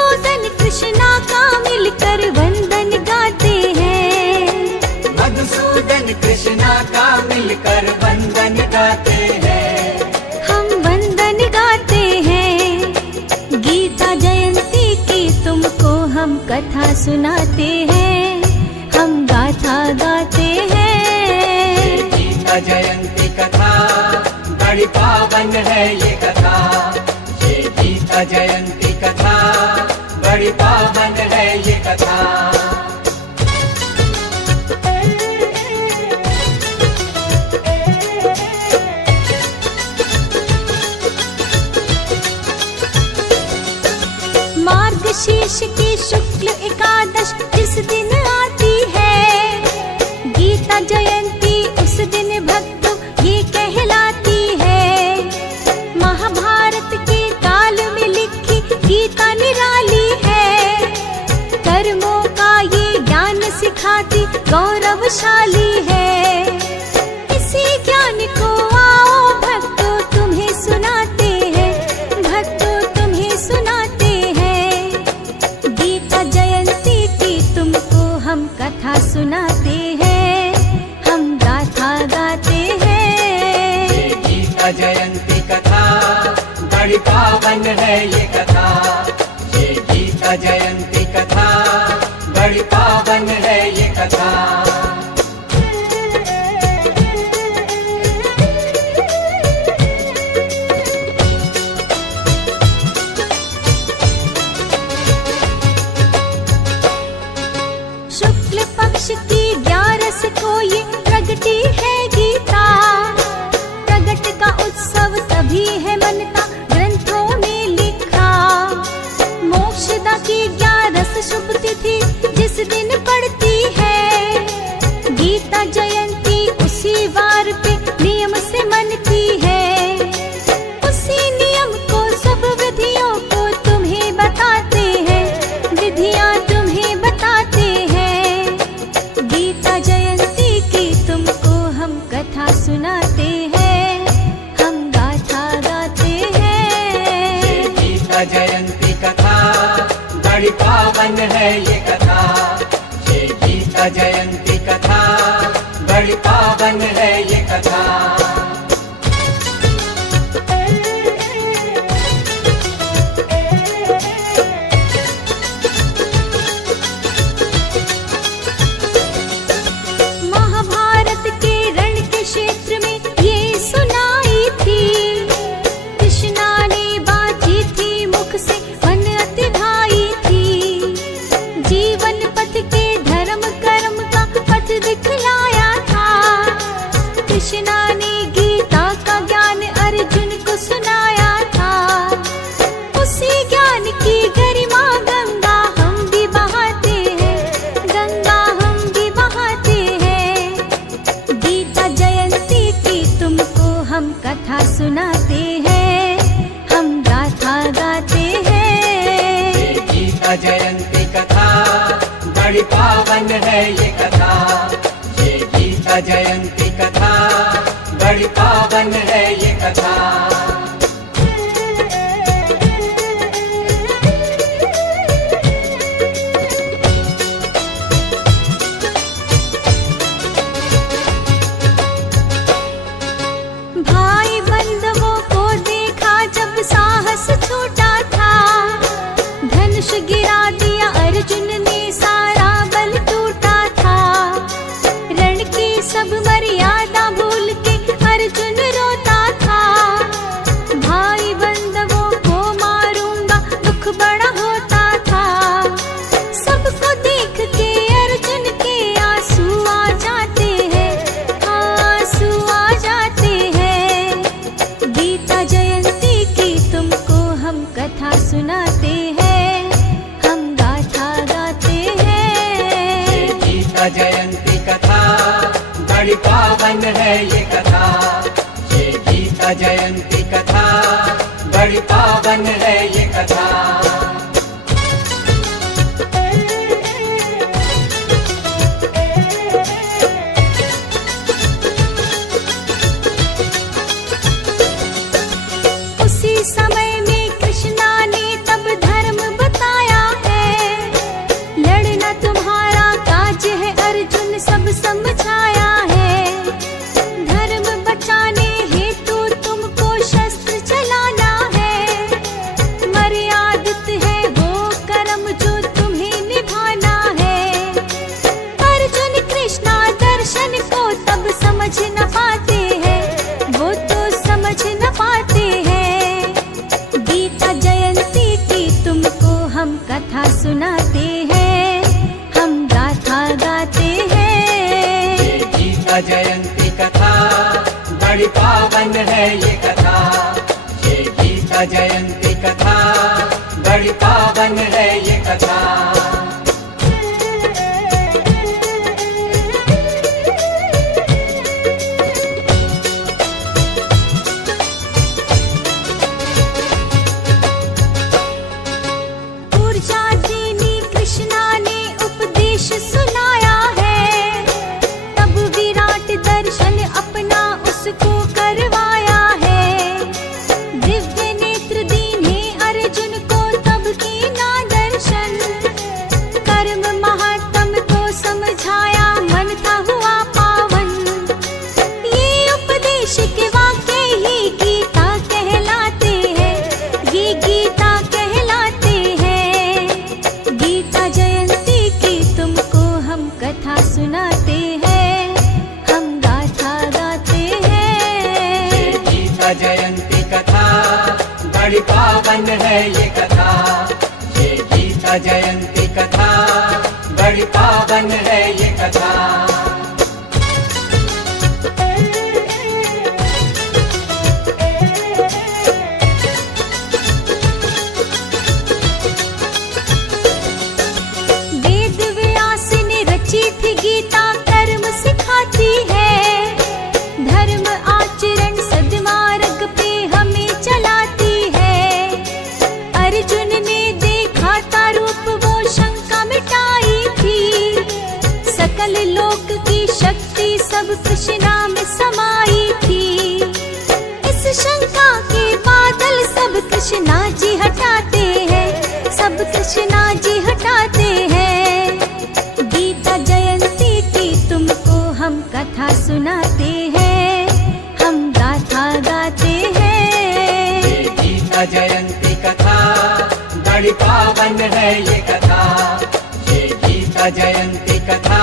मधुसूदन कृष्णा का मिलकर वंदन गाते हैं। मधुसूदन कृष्णा का मिलकर वंदन गाते हैं। हम वंदन गाते हैं। गीता जयंती की तुमको हम कथा सुनाते हैं। हम गाथा गाते हैं। गीता जयंती कथा बड़ी पावन है ये कथा। ये गीता जयंती कथा बड़ी पावन है ये कथा। मार्गशीर्ष की शुक्ल एकादश जिस दिन आती है, गीता जयंती उस दिन भक्तों ये कहलाती है। महाभारत के काल में लिखी गीता निराली है। कर्मों का ये ज्ञान सिखाती गौरवशाली है। इसी ज्ञान को आओ भक्तों तुम्हें सुनाते हैं। भक्तों तुम्हें सुनाते हैं। गीता जयंती की तुमको हम कथा सुनाते हैं। हम गाथा गाते हैं। ये गीता जयंती कथा बड़ी पावन है ये कथा। ये गीता जयंती कथा बड़ी पावन है ये कथा। शुक्ल पक्ष की 11 को ये प्रगटी है गीता। प्रगट का उत्सव तभी है मनता ग्रंथों में लिखा। मोक्षदा की 11 शुभ तिथि जिस दिन पड़ती है, गीता जयंती उसी वार पे नियम से मनती है। उसी नियम को सब विधियों को तुम्हें बताते हैं। विधियां तुम्हें बताते हैं। गीता जयंती की तुमको हम कथा सुनाते हैं। हम गाथा गाते हैं। गीता जयंती कथा बड़ी पावन है ये कथा। ये गीता जयंती कथा बड़ी पावन है ये कथा। महाभारत के रण के क्षेत्र में ये सुनाई थी। कृष्णा ने बाजी थी मुख से मन अति भाई थी। जीवन पथ के धर्म कर्म का पथ दिखलाया था। कृष्णा ने गीता का ज्ञान अर्जुन को सुनाया था। उसी ज्ञान की गरिमा गंगा हम भी बहाते हैं। गंगा हम भी बहाते हैं। गीता जयंती की तुमको हम कथा सुनाते हैं। हम गाथा गाते हैं। ये गीता जयंती कथा बड़ी पावन है ये कथा। ये गीता जयंती कथा बड़ी पावन है ये कथा। भाई बंधुओं को देखा जब साहस छूटा था। धनुष गिरा दिया अर्जुन ने सारा बल टूटा था। कथा सुनाते हैं, हम गाथा गाते हैं। ये गीता जयंती कथा बड़ी पावन है ये कथा। ये गीता जयंती कथा बड़ी पावन है ये कथा। सुनाया है, तब विराट दर्शन अपना उसको करवाया है। दिव्य नेत्र दीने अर्जुन को तब कीना दर्शन, कर्म महात्म को समझाया मन था हुआ पावन। ये उपदेश के वाक्य ही गीता कहलाते हैं, ये गीता कहलाते हैं। गीता जयंती कथा सुनाते हैं, हम गाथा गाते हैं। ये गीता जयंती कथा बड़ी पावन है ये कथा। ये गीता जयंती कथा बड़ी पावन है ये कथा। गीता कर्म सिखाती है, धर्म आचरण सद्मार्ग पे हमें चलाती है। अर्जुन ने देखा था रूप वो शंका मिटाई थी, सकल लोक की शक्ति सब कृष्णा में समाई थी। इस शंका के बादल सब कृष्णा जी हटाते हैं, सब कृष्णा जी हटाते हैं। गीता जयंती की तुमको हम कथा सुनाते हैं, हम गाथा गाते हैं। ये गीता जयंती कथा बड़ी पावन है ये कथा। ये गीता जयंती कथा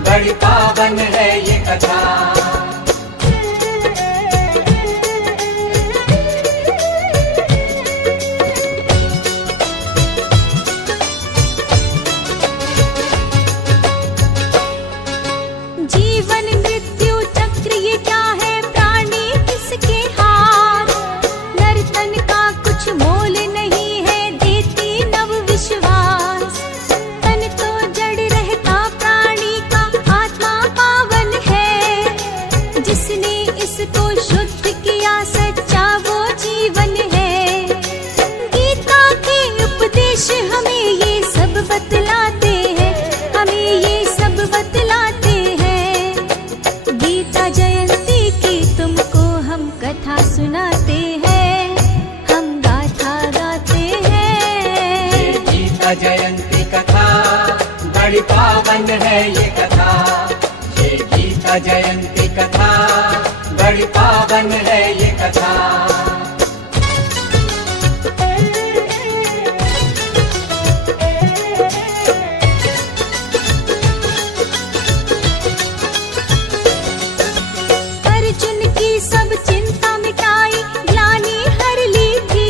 बड़ी पावन है ये कथा। जीवन मृत्यु चक्र ये क्या है, प्राणी किसके हाथ। नर्तन का कुछ मोल नहीं है, देती नव विश्वास। तन तो जड़ रहता प्राणी का, आत्मा पावन है। जिसने इसको शुद्ध किया सच्चा वो जीवन है। गीता के उपदेश हमें ये सब बतलाते हैं, हमें ये सब बतलाते हैं। गीता जयंती की तुमको हम कथा सुनाते हैं, हम गाथा गाते हैं। ये गीता जयंती कथा बड़ी पावन है ये कथा। ये गीता जयंती कथा बड़ी पावन है ये कथा। सब चिंता मिटाई, ग्लानि हर ली थी।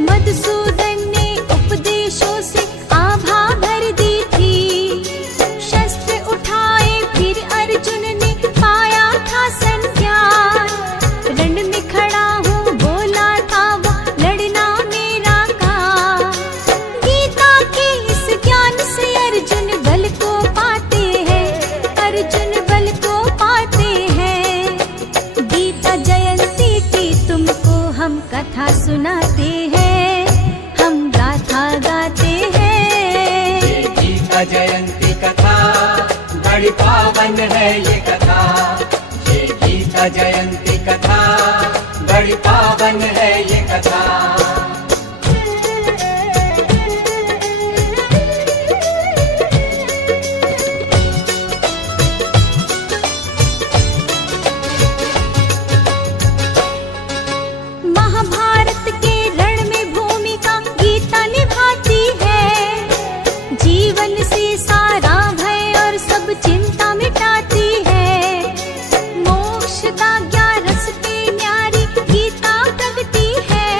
मधुसूदन ने उपदेशों से आभा भर दी थी। शस्त्र उठाए फिर अर्जुन ने पाया था संज्ञान। रण में खड़ा हूँ बोला था वो लड़ना मेरा काम। गीता के इस ज्ञान से अर्जुन बल को पाते हैं, अर्जुन बल को पाते हैं। गीता जयंती की तुमको हम कथा सुनाते हैं, हम गाथा गाते हैं। ये गीता जयंती कथा बड़ी पावन है ये कथा। ये गीता जयंती कथा बड़ी पावन है ये कथा। महाभारत के रण में भूमिका गीता निभाती है। जीवन से सारा भय और सब चिंता मिटाती है। मोक्ष का ज्ञान रस पे न्यारी गीता प्रगति है।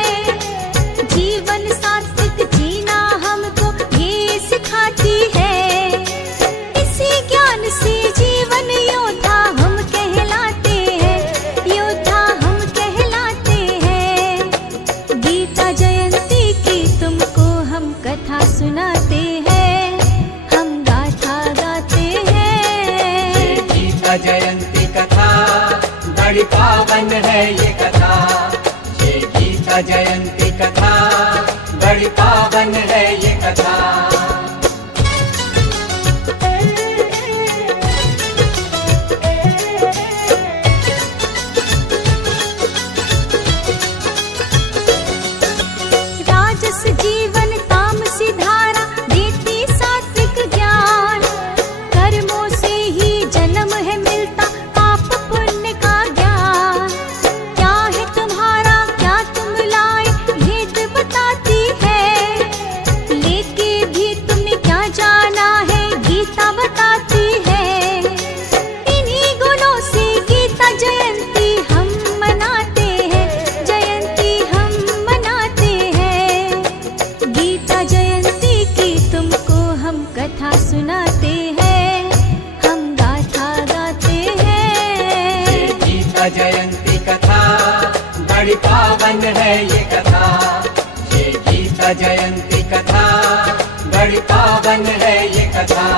कथा सुनाते हैं, हम गाथा गाते हैं। गीता जयंती कथा बड़ी पावन है ये कथा, ये गीता जयंती कथा बड़ी पावन है ये कथा। जीवन तामसी धारा देती सात्विक ज्ञान, कर्मों से ही जन्म है मिलता पाप पुण्य का ज्ञान। क्या है तुम्हारा क्या तुम लाए भेद बताती है, लेके भी तुम्हें क्या जाना है गीता बताती है। इन्हीं गुणों से गीता जयंती हम मनाते हैं, जयंती हम मनाते हैं। गीता जयंती की तुमको हम कथा सुनाते हैं, हम गाथा गाते हैं। गीता जयंती कथा बड़ी पावन है ये कथा, ये गीता जयंती कथा बड़ी पावन है ये कथा।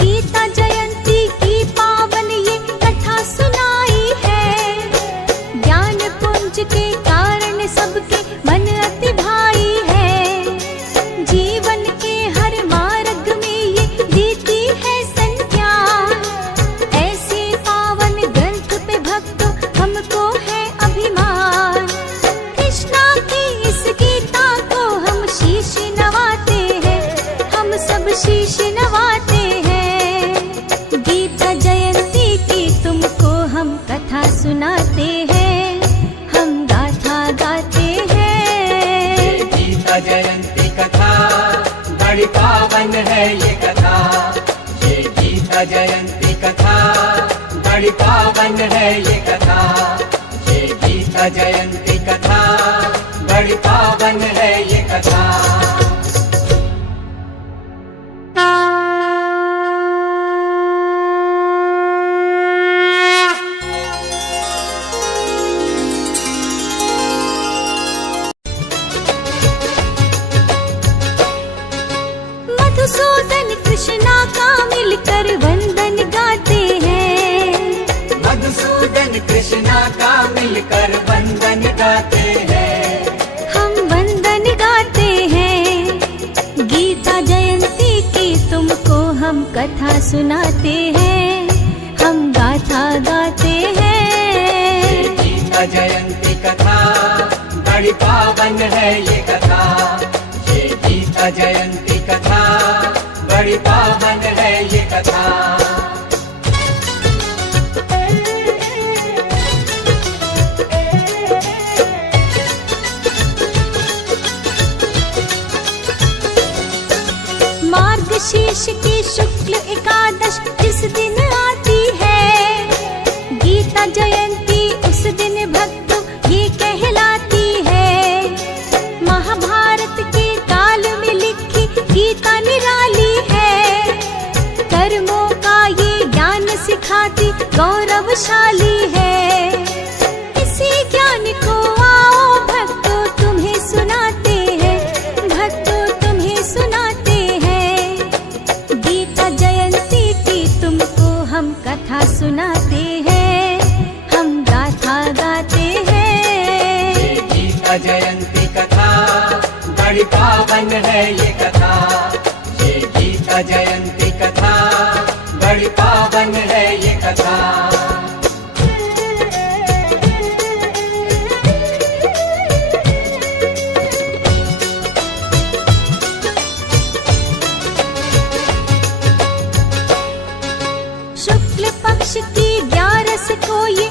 गीता जयंती की पावन ये कथा सुनाई है, ज्ञान पुंज के कारण सबके मन अति भाई है। जीवन के हर मार्ग में ये देती है संज्ञा, ऐसे पावन ग्रंथ पे भक्तों हमको है अभिमान। कृष्णा की इस गीता को हम शीश नवाते हैं, हम सब शीश नवाते हैं। गीता जयंती की तुमको हम कथा सुनाते हैं, हम गाथा गाते हैं। गीता जयंती कथा बड़ी पावन है ये कथा, ये गीता जयंती कथा बड़ी पावन है ये कथा, ये गीता जयंती कथा बड़ी पावन है ये कथा। मधुसूदन कृष्णा का मिलकर वंदन गाते हैं, मधुसूदन कृष्णा का मिलकर वंदन गाते हैं, हम वंदन गाते हैं। गीता जयंती की तुमको हम कथा सुनाते हैं, हम गाथा गाते हैं। गीता जयंती कथा बड़ी पावन है ये कथा, ये गीता जयंती कथा बड़ी पावन है ये कथा। मार्गशीर्ष की शुक्ल एकादश जिस दिन आती है, गीता जयंती उस दिन भक्तों ये कहलाती है। महाभारत के काल में लिखी गीता निराली है, कर्मों का ये ज्ञान सिखाती गौरवशाली है। इसी ज्ञान को आओ भक्तों तुम्हें सुनाते हैं, भक्तों तुम्हें सुनाते हैं। गीता जयंती की तुमको हम कथा सुनाते हैं, हम गाथा गाते हैं। ये गीता जयंती कथा बड़ी पावन है ये कथा, ये गीता जयंती कथा बड़ी पावन है ये कथा। शुक्ल पक्ष की 11 को ये